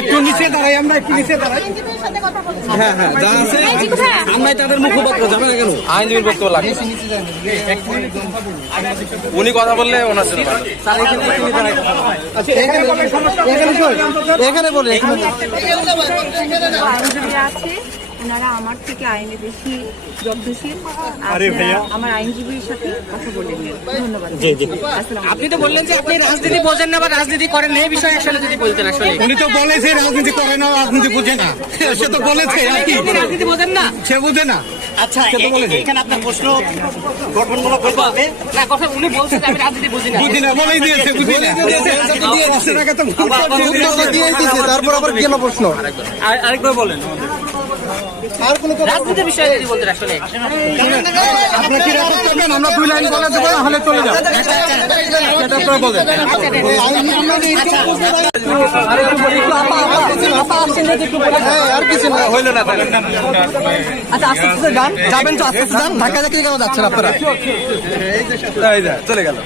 একটু নিচে দাঁড়াই, আমরা একটু নিচে দাঁড়াই। হ্যাঁ হ্যাঁ, যা আছে আমরাই তাদের মুখপাত্র, যাবে না কেন? আইনজীবীর বক্তব্য লাগে। উনি কথা বললে ওনার জন্য ভালো। আচ্ছা, এখানে বলে আইনজীবী আছে, ওনারা আমার থেকে আইনে বেশি যত্নশীল। আমার আইনজীবীর সাথে কথা বললেন। ধন্যবাদ। আপনি তো বললেন যে আপনি রাজনীতি বোঝেন না বা রাজনীতি করেন না, এই বিষয়ে আসলে যদি বলতেন। আসলে উনি তো বলেছে রাজনীতি করে না, রাজনীতি বুঝে না। সে তো বলেছে রাজনীতি বোঝেন না, সে বুঝে না। আচ্ছা, এখানে আপনার প্রশ্ন গঠনমূলক হতে হবে না। কথা উনি বলছেন আমি রাজনীতি বুঝি না, বুঝি না বলেই দিয়েছে, বুঝি না। তারপর আবার কেন প্রশ্ন? আরেকবার বলেন আর কোনো রাজনীতির বিষয়ে যদি বলতেন। আসলে আপনার কি রেকর্ড করবেন? আমরা 2 লাইন বলে দেবো, তাহলে চলে যাও। সেটা আপনারা বলেন। আর কিছু না, হইল না। আচ্ছা, আস্তে আস্তে যান, যাবেন তো আস্তে আস্তে যান। ঢাকা থেকে কেন যাচ্ছেন আপনারা? চলে গেল।